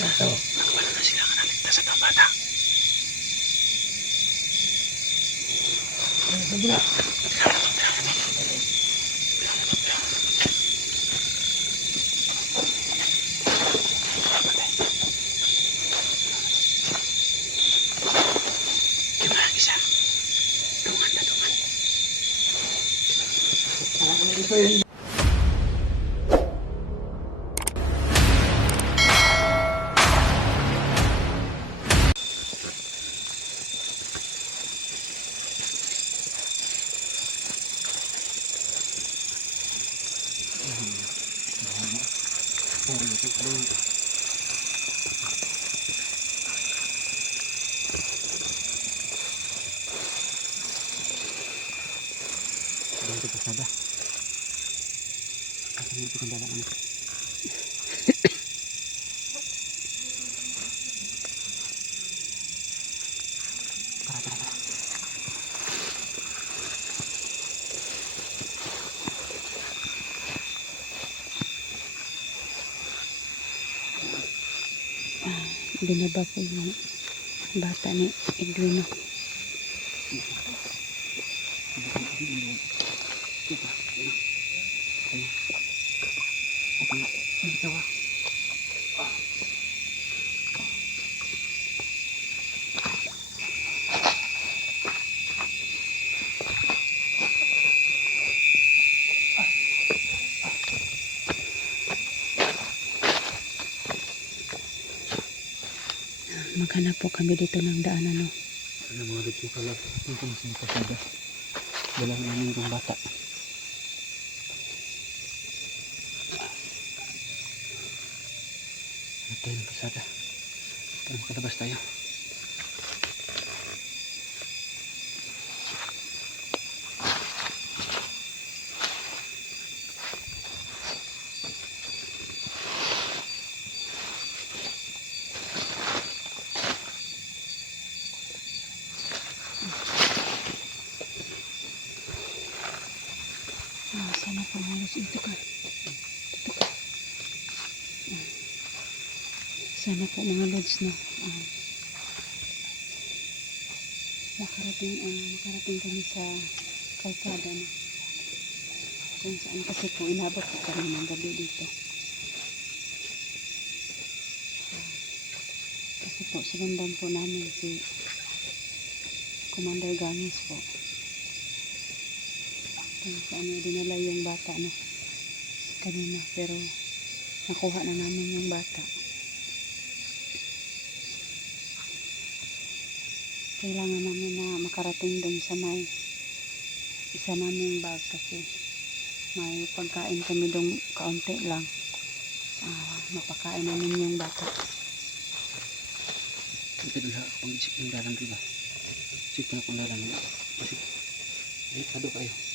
Nagawa na sila naligtas sa itong bata. Gimana binaba po yung bata ni Edwino. Po kami dito ng daan ano. Ano mga dito pala? Dito na sa pasada. Dala namin yung bata. Hanap tayo ng pasada. Para makalabas tayo. Ah, sana po halos ito ka. Ito ka. Ah. Sana po mga lods no. Ah. makarating, ah, makarating kami sa kalsada no. Kung saan kasi po inabot po kami ng gabi dito. Kasi po sinundan po namin si Commander Gamis po kung saan niya dinala yung bata no kanina pero nakuha na namin yung bata kailangan namin na makarating dun sa may isa namin bag kasi may pagkain kami dun kaunti lang ah, mapakain namin yung bata Ito dula pang isip yung dalan diba? Isip ko na kung dalan. Isip. Delikado kayo.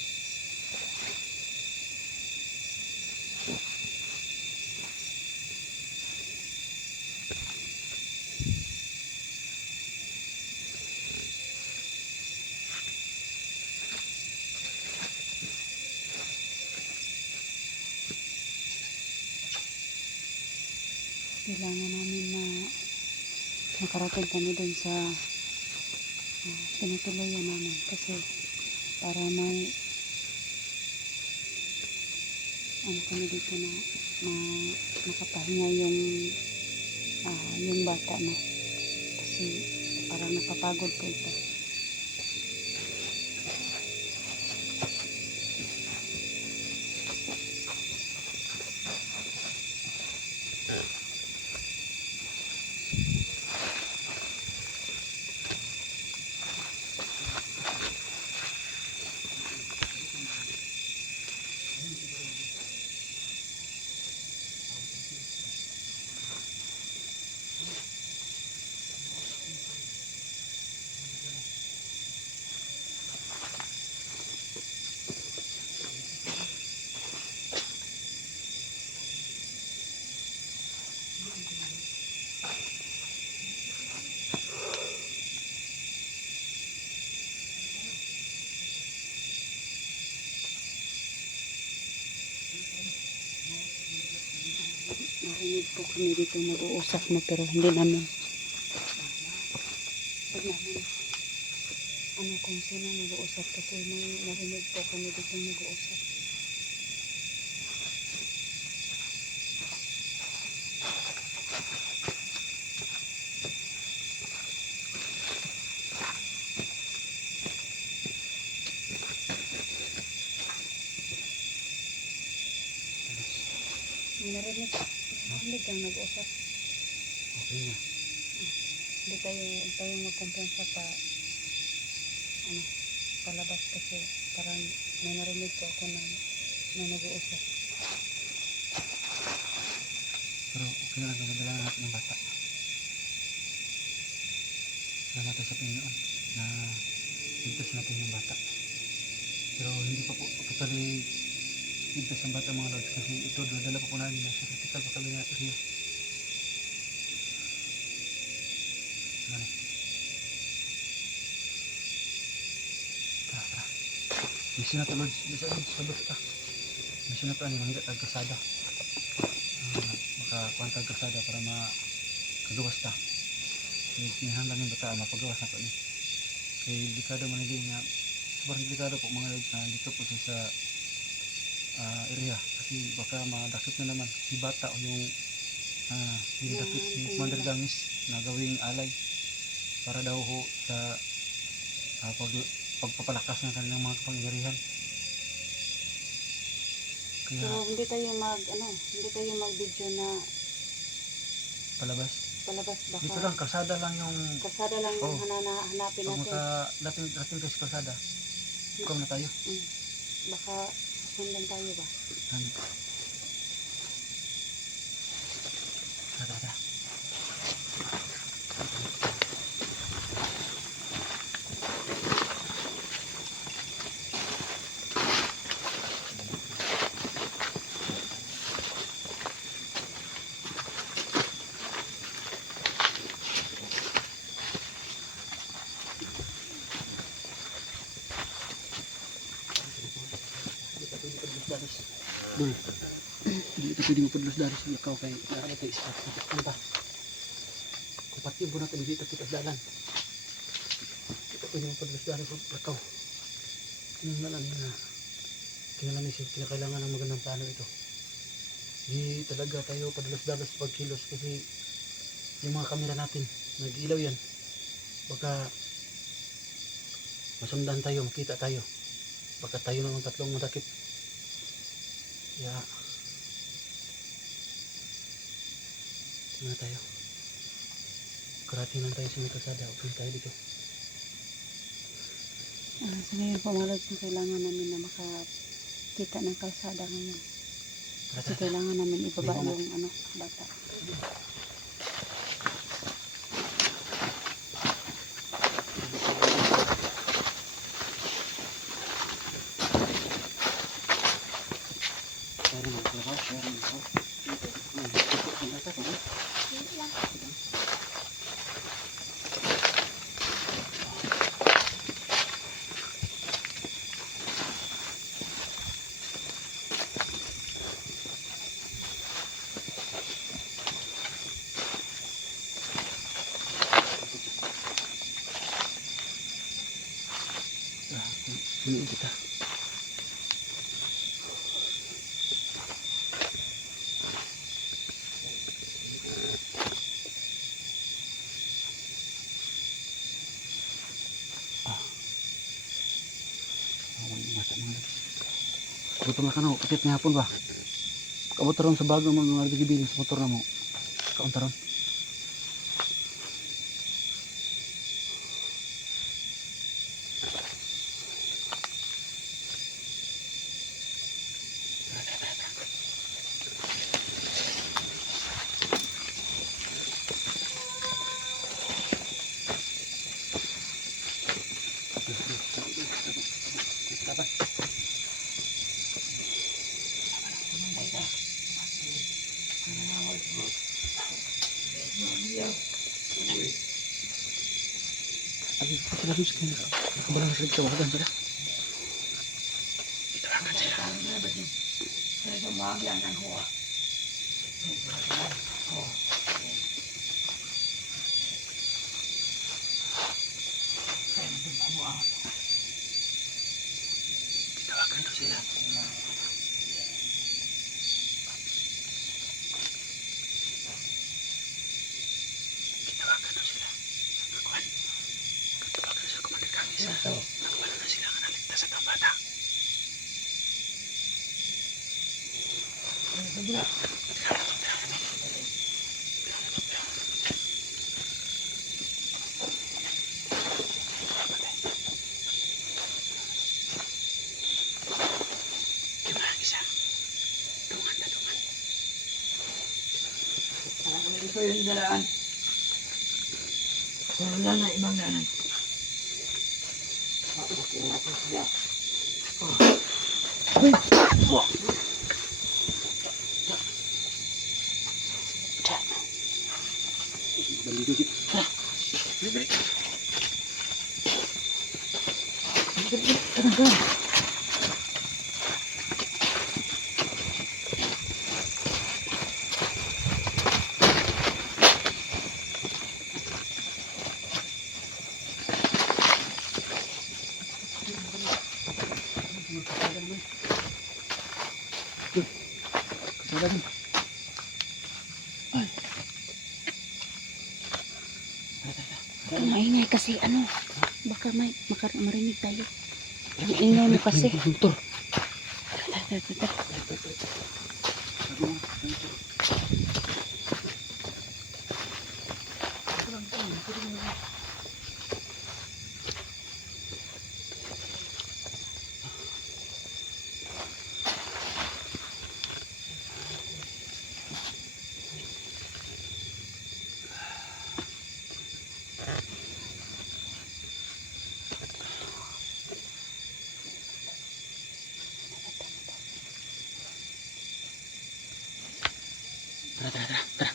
Kailangan namin na makarating kami dun sa uh, tinutuloyan namin. Kasi para may ano kami dito na na makapahinga yung ah, yung bata no kasi parang napapagod po ito kami dito nag-uusap na pero hindi namin Huwag namin ano kung sino nag-uusap kasi may narinig po kami dito nag-uusap. May narinig, narinig kang nag-uusap. Okay na. Hindi tayo, huwag tayong magkumpiyansa pa, ano, palabas kasi parang may narinig ko ako na may nag-uusap. Pero okay na lang gamadala natin ng bata. Salamat sa Panginoon na ligtas natin yung bata. Pero hindi pa po totally ligtas ang bata mga lods kasi ito dala pa po namin na sa critical pa kami na area. Ano? Tara, tara. Mission na to lods. Bisa lods, sabot ka. Mission na ano, mangigat ang kasada. Ah, makakuha tag kasada para makagawas ta. Kaya kinahanglan yung bata mapagawas na to ni. Kaya delikado man hindi nga sobrang delikado po mga lods na dito po sa ah, area kasi baka madakip na naman si bata o yung uh, Yung si auntie Commander nila. Gangis na gawing alay para daw ho sa ah, pag, pagpapalakas ng kanilang mga kapangyarihan. Kaya So, hindi tayo mag, ano, hindi tayo mag-video na palabas. palabas baka. Dito lang, kalsada lang yung Kasada lang yung Oo. hanana, hanapin natin. maka dating dating tayo sa kalsada. Ikaw na tayo. Mm. Baka sundan tayo ba? Ano? Tara, tara. Hindi ito pwede mapadlos dari sa ikaw kay naano tayo spot. Ano ba? Kupatid mo natin dito kita dalan. Ito pwede mapadlos dari sa ikaw. Kinanglan na kinanglan siya kinakailangan ng magandang plano ito. Di talaga tayo padalos-dalos pagkilos kasi yung mga kamera natin nag-ilaw yan. Baka masundan tayo, makita tayo. Baka tayo naman tatlong matakip. Ya. Tingnan tayo. Karating lang tayo sa may kalsada. Okay tayo dito. Ah, sa ngayon po mga lods, kailangan namin na makakita ng kalsada ngayon. Kasi kailangan namin ibaba yung ano, bata. Sorry, mga kalabaw. Sorry, mga kalabaw. Hmm, tutok ang bata ko, eh. Ah, Sini kita. Awal yung bata mga lagi. Gutom na ka na, kapit nga hapon ba? Kabot ron sa bago mo mga nagibilin sa motor na mo. Kaunta Abi, ito lang yung skin. Kabalang sa tawagan sila. Tawagan sila. Tawagan 危ない。Balido dito. Kasada Ang maingay kasi ano, baka may makar marinig tayo. Ang ingay mo kasi. Motor. Tara, tara. Tara,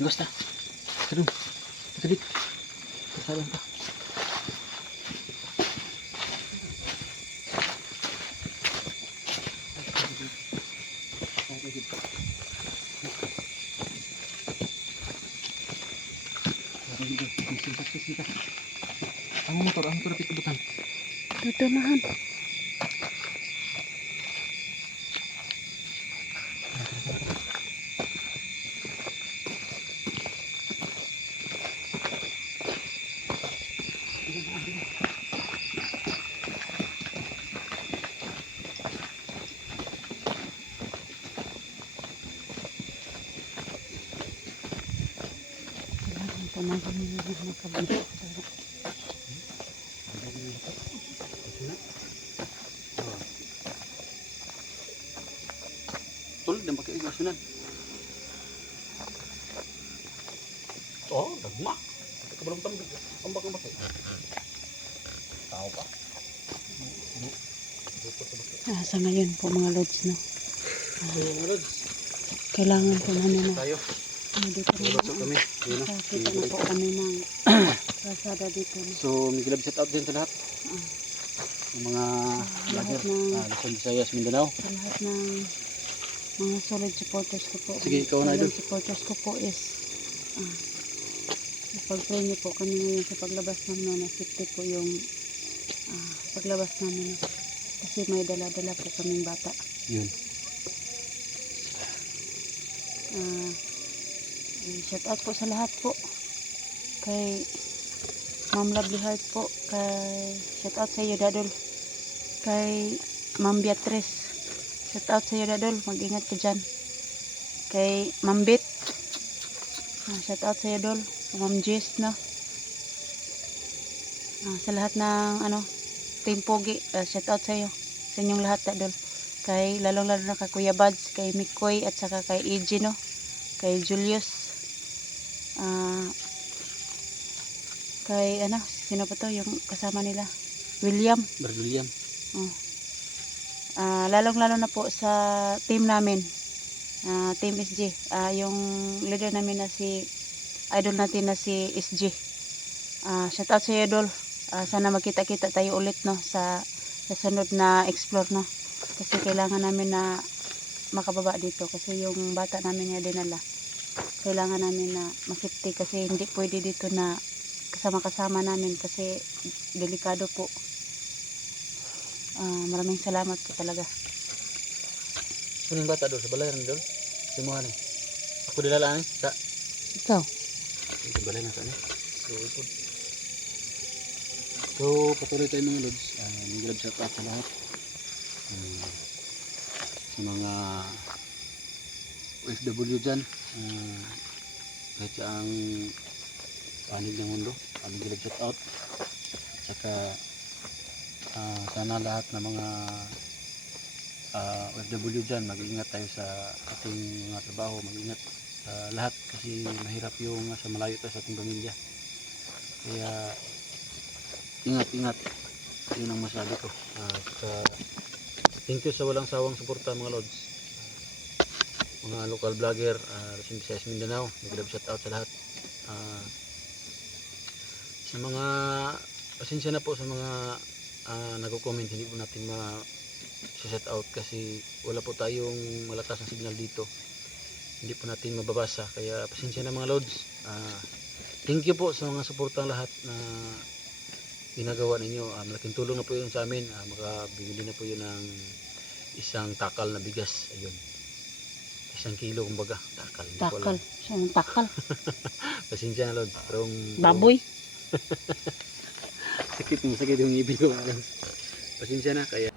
tara, tara. Tara, gos ta. Tara dun. Tara dito. Kasada pa. Ang motor, ang motor pito butang. Tutunahan. Tanagan mo yung mga kabalik. Tulad pagkaigasunod. Oh, dagma. Kabalong tambak. Ang bakit. Tao pa. Ah, sa ngayon po mga lods, no? So, mga Kailangan po namin na tayo. ano dito na. Kami. Yun na. Na po kami ng kasada dito. No? So, may kilab shout out din sa lahat. Ah. Ng mga lahat vlogger. ng- Ah, Luzon, Visayas, Mindanao. Sa lahat ng mga solid supporters ko po. Sige, ikaw na, Idol. supporters ko po is ah, pag-pray niyo po kami ngayon sa paglabas namin no, na safety po yung ah, paglabas namin. Kasi may dala-dala po kaming bata. Yun. Ah, shout out po sa lahat po. Kay Ma'am Lovely Heart po. Kay shout out sa iyo Dadol. Kay Ma'am Beatrice. Shout out sa iyo Dadol. Mag-ingat ka dyan. Kay Ma'am Bit. Ah, shout out sa iyo Dol. Ma'am Jess na. Ah, sa lahat ng ano Team Pogi. ah, shout out sa iyo. Sa inyong lahat Dadol kay lalong lalo na kay Kuya Buds, kay Mikoy at saka kay EJ no, kay Julius. Ah kay ano, sino pa to yung kasama nila? William. Brad William. Oh. Ah, lalong lalo na po sa team namin. Ah, team SG. Ah, yung leader namin na si idol natin na si SG. Ah, shout out sa iyo, idol. Ah, sana magkita-kita tayo ulit no sa sa sunod na explore no. Kasi kailangan namin na makababa dito kasi yung bata namin nga dinala kailangan namin na masipti kasi hindi pwede dito na kasama-kasama namin kasi delikado po. Ah, maraming salamat po talaga. Yung bata doon? Sa balayan doon? Simuhan eh. Ako dilalaan eh. Sa. Ikaw, Ito balay na saan eh. So, ito. So, patuloy tayo mga lods. Uh, Nag-grab shout out sa lahat. Ah, sa mga OFW dyan. Uh, kahit sa ang panig ng mundo. Uh, Nag-grab shout out. At saka ah, sana lahat ng mga uh, OFW dyan, mag-iingat tayo sa ating mga trabaho, mag-ingat sa lahat kasi mahirap yung sa malayo tayo sa ating pamilya. Kaya ingat, ingat. Yun ang masabi ko. Ah, saka, thank you sa walang sawang suporta mga lods. Mga local vlogger, uh, Lasing Visayas Mindanao, nag-love shout out sa lahat. Ah, sa mga pasensya na po sa mga uh, nagko-comment hindi po natin ma set out kasi wala po tayong malakas na signal dito. Hindi po natin mababasa. Kaya pasensya na mga lods. Ah, thank you po sa mga suportang lahat na ginagawa ninyo. Ah, malaking tulong na po yun sa amin. Uh, makabigyan na po yun ng isang takal na bigas. Ayun. Isang kilo kumbaga. Takal hindi takal. alam. Siya ng takal. pasensya na lods. Pero Baboy. sakit yung sakit yung ibig ko. Pasensya na kaya